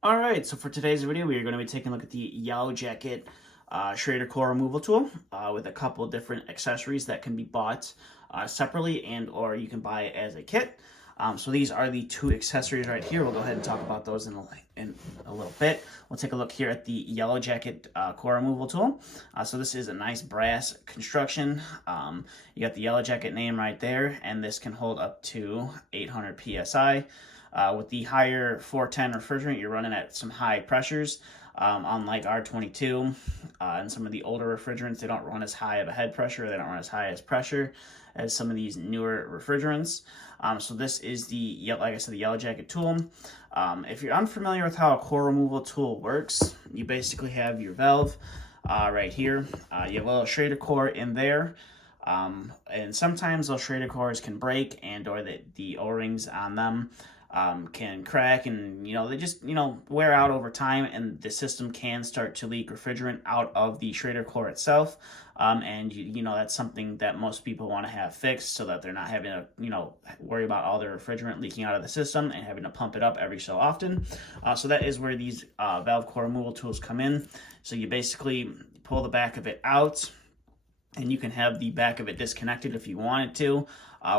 All right, so for today's video, we are going to be taking a look at the Yellow Jacket Schrader Core Removal Tool with a couple different accessories that can be bought separately and or you can buy it as a kit. So these are the two accessories right here. We'll go ahead and talk about those in a little bit. We'll take a look here at the Yellow Jacket Core Removal Tool. So this is a nice brass construction. You got the Yellow Jacket name right there, and this can hold up to 800 PSI. With the higher 410 refrigerant, you're running at some high pressures. Unlike R22 and some of the older refrigerants, they don't run as high of a head pressure. They don't run as high as pressure as some of these newer refrigerants. So this is the, like I said, the Yellow Jacket tool. If you're unfamiliar with how a core removal tool works, you basically have your valve right here. You have a little Schrader core in there. And sometimes those Schrader cores can break and or the O-rings on them can crack, and they just wear out over time, and the system can start to leak refrigerant out of the Schrader core itself. And that's something that most people want to have fixed so that they're not having to worry about all their refrigerant leaking out of the system and having to pump it up every so often. So that is where these valve core removal tools come in. So you basically pull the back of it out, and you can have the back of it disconnected if you wanted to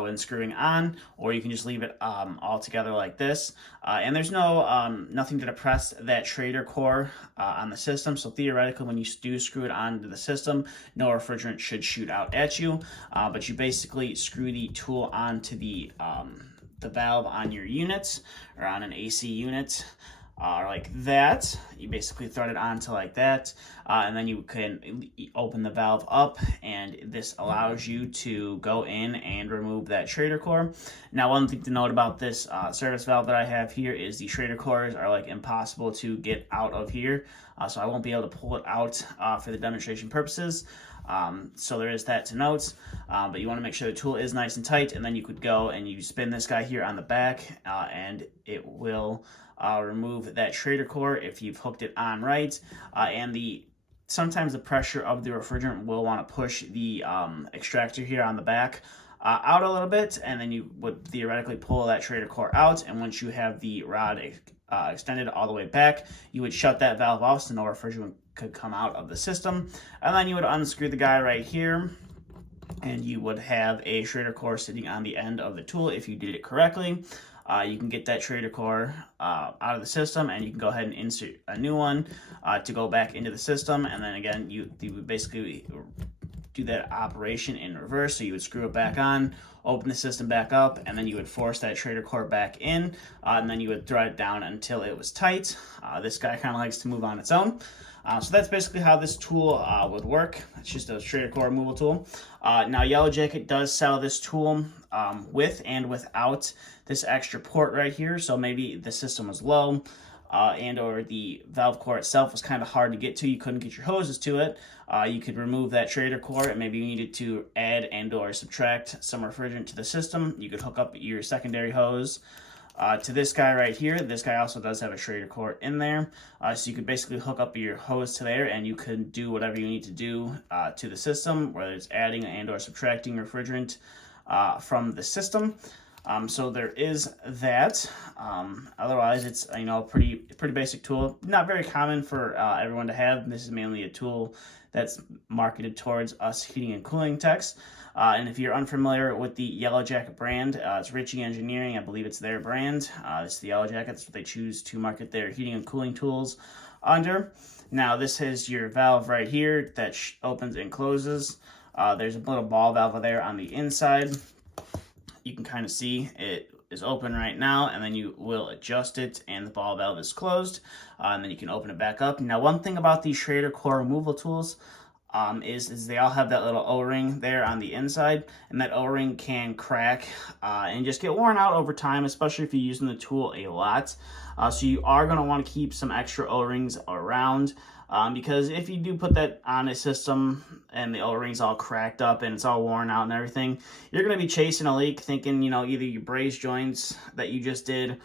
when screwing on, or you can just leave it all together like this. And there's nothing to depress that Schrader core on the system, so theoretically when you do screw it onto the system, no refrigerant should shoot out at you. But you basically screw the tool onto the valve on your unit or on an AC unit. Like that. You basically thread it onto like that, and then you can open the valve up, and this allows you to go in and remove that Schrader core. Now, one thing to note about this service valve that I have here is the Schrader cores are like impossible to get out of here, so I won't be able to pull it out for the demonstration purposes. So there is that to note, but you want to make sure the tool is nice and tight, and then you could go and you spin this guy here on the back, and it will remove that Schrader core if you've hooked it on right. And sometimes the pressure of the refrigerant will want to push the extractor here on the back out a little bit, and then you would theoretically pull that Schrader core out, and once you have the rod extended all the way back, you would shut that valve off so no refrigerant could come out of the system. And then you would unscrew the guy right here, and you would have a Schrader core sitting on the end of the tool if you did it correctly. You can get that Schrader core out of the system, and you can go ahead and insert a new one to go back into the system. And then again, you would basically do that operation in reverse. So you would screw it back on, open the system back up, and then you would force that Schrader core back in, and then you would thread it down until it was tight. This guy kind of likes to move on its own. So that's basically how this tool would work. It's just a Schrader core removal tool. Now, Yellow Jacket does sell this tool with and without this extra port right here. So maybe the system was low and or the valve core itself was kind of hard to get to. You couldn't get your hoses to it. You could remove that Schrader core, and maybe you needed to add and or subtract some refrigerant to the system. You could hook up your secondary hose to this guy right here. This guy also does have a Schrader core in there. So you could basically hook up your hose to there, and you can do whatever you need to do to the system, whether it's adding and or subtracting refrigerant from the system. So there is that. Otherwise, it's pretty basic tool. Not very common for everyone to have. This is mainly a tool that's marketed towards us heating and cooling techs. And if you're unfamiliar with the Yellow Jacket brand, it's Ritchie Engineering. I believe it's their brand. It's the Yellow Jacket. That's what they choose to market their heating and cooling tools under. Now, this is your valve right here that opens and closes. There's a little ball valve there on the inside. You can kind of see it is open right now, and then you will adjust it, and the ball valve is closed, and then you can open it back up. Now, one thing about these Schrader core removal tools is they all have that little O-ring there on the inside, and that O-ring can crack and just get worn out over time, especially if you're using the tool a lot. So you are going to want to keep some extra O-rings around, because if you do put that on a system and the O-ring's all cracked up and it's all worn out and everything, you're going to be chasing a leak thinking, either your braze joints that you just did,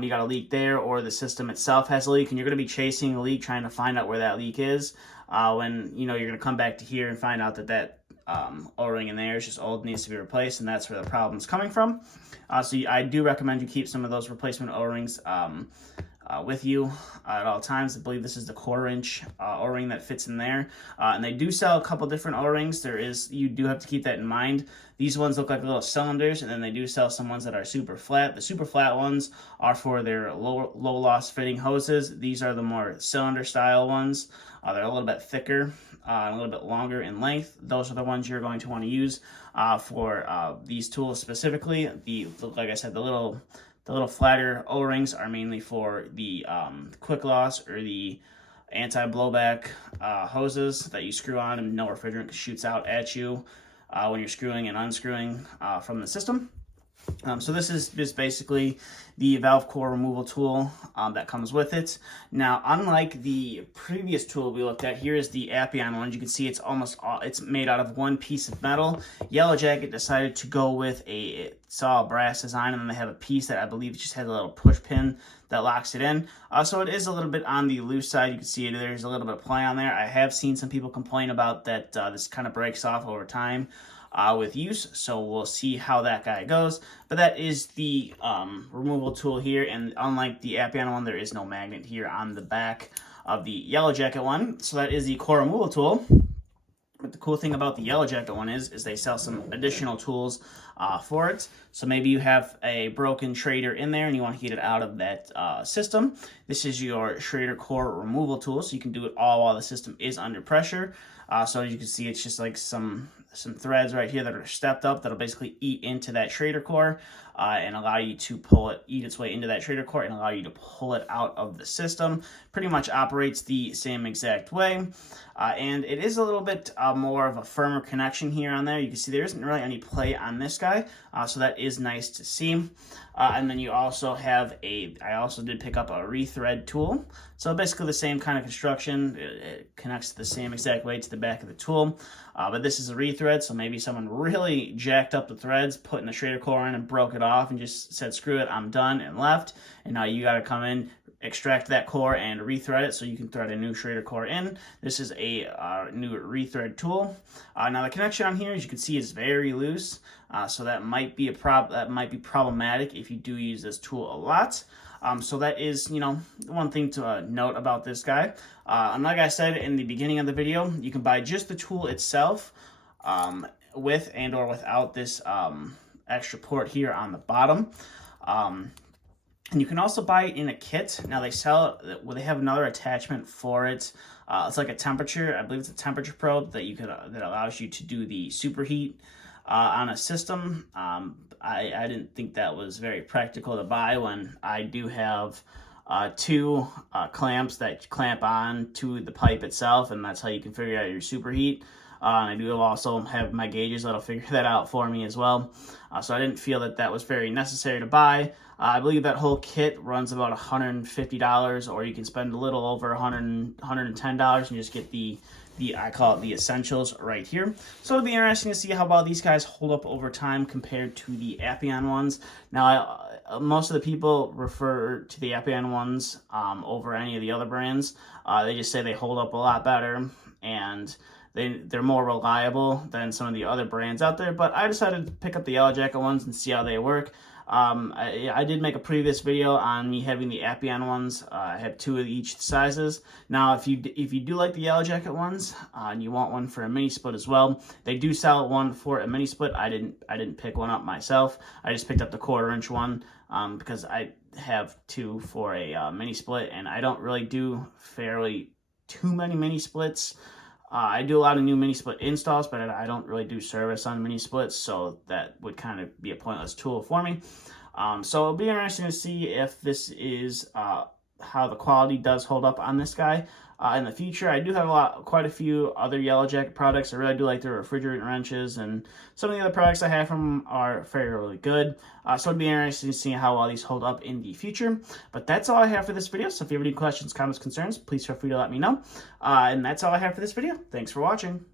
you got a leak there, or the system itself has a leak, and you're going to be chasing a leak trying to find out where that leak is, when you're going to come back to here and find out that O-ring in there is just old, needs to be replaced, and that's where the problem's coming from. So I do recommend you keep some of those replacement O-rings with you at all times. I believe this is the 1/4-inch O-ring that fits in there, and they do sell a couple different O-rings. You do have to keep that in mind. These ones look like little cylinders, and then they do sell some ones that are super flat. The super flat ones are for their low loss fitting hoses. These are the more cylinder style ones. They're a little bit thicker and a little bit longer in length. Those are the ones you're going to want to use for these tools specifically. Like I said, the little flatter O-rings are mainly for the quick loss or the anti-blowback hoses that you screw on and no refrigerant shoots out at you when you're screwing and unscrewing from the system. So this is just basically the valve core removal tool that comes with it. Now, unlike the previous tool we looked at, here is the Appian one. You can see it's made out of one piece of metal. Yellow Jacket decided to go with it's all brass design, and then they have a piece that I believe just has a little push pin that locks it in. So it is a little bit on the loose side. You can see there's a little bit of play on there. I have seen some people complain about that this kind of breaks off over time with use, so we'll see how that guy goes. But that is the removal tool here, and unlike the Appian one, there is no magnet here on the back of the Yellow Jacket one. So that is the core removal tool. But the cool thing about the Yellow Jacket one is they sell some additional tools for it. So maybe you have a broken Schrader in there and you want to get it out of that system. This is your Schrader core removal tool, so you can do it all while the system is under pressure. So as you can see, it's just like some threads right here that are stepped up that'll basically eat into that Schrader core and allow you to eat its way into that Schrader core and allow you to pull it out of the system. Pretty much operates the same exact way. And it is a little bit more of a firmer connection here on there. You can see there isn't really any play on this guy, so that is nice to see. And then you also have I also did pick up a rethread tool. So basically the same kind of construction. It connects the same exact way to the back of the tool. But this is a rethread, so maybe someone really jacked up the threads, putting the Schrader core in and broke it off and just said, screw it, I'm done, and left. And now you got to come in, extract that core and rethread it so you can thread a new Schrader core in. This is a new rethread tool. Now the connection on here, as you can see, is very loose, so that might be problematic if you do use this tool a lot. So that is, one thing to note about this guy. And like I said in the beginning of the video, you can buy just the tool itself with and or without this extra port here on the bottom. And you can also buy it in a kit. Now they have another attachment for it. It's like a temperature. I believe it's a temperature probe that that allows you to do the superheat on a system. I didn't think that was very practical to buy when I do have two clamps that clamp on to the pipe itself, and that's how you can figure out your superheat. And I do also have my gauges that'll figure that out for me as well. So I didn't feel that was very necessary to buy. I believe that whole kit runs about $150, or you can spend a little over $110 and just get I call it the essentials right here. So it'll be interesting to see how well these guys hold up over time compared to the Appian ones. Now, most of the people refer to the Appian ones over any of the other brands. They just say they hold up a lot better, and they're more reliable than some of the other brands out there. But I decided to pick up the Yellow Jacket ones and see how they work. I did make a previous video on me having the Appian ones. I have two of each sizes. Now, if you do like the Yellow Jacket ones and you want one for a mini split as well, they do sell one for a mini split. I didn't pick one up myself. I just picked up the 1/4-inch one because I have two for a mini split, and I don't really do too many mini splits. I do a lot of new mini split installs, but I don't really do service on mini splits, so that would kind of be a pointless tool for me. So it'll be interesting to see if this is how the quality does hold up on this guy in the future. I do have quite a few other Yellow Jacket products. I really do like their refrigerant wrenches, and some of the other products I have from them are fairly good. So it'd be interesting to see how well these hold up in the future. But that's all I have for this video. So if you have any questions, comments, concerns, please feel free to let me know. And that's all I have for this video. Thanks for watching.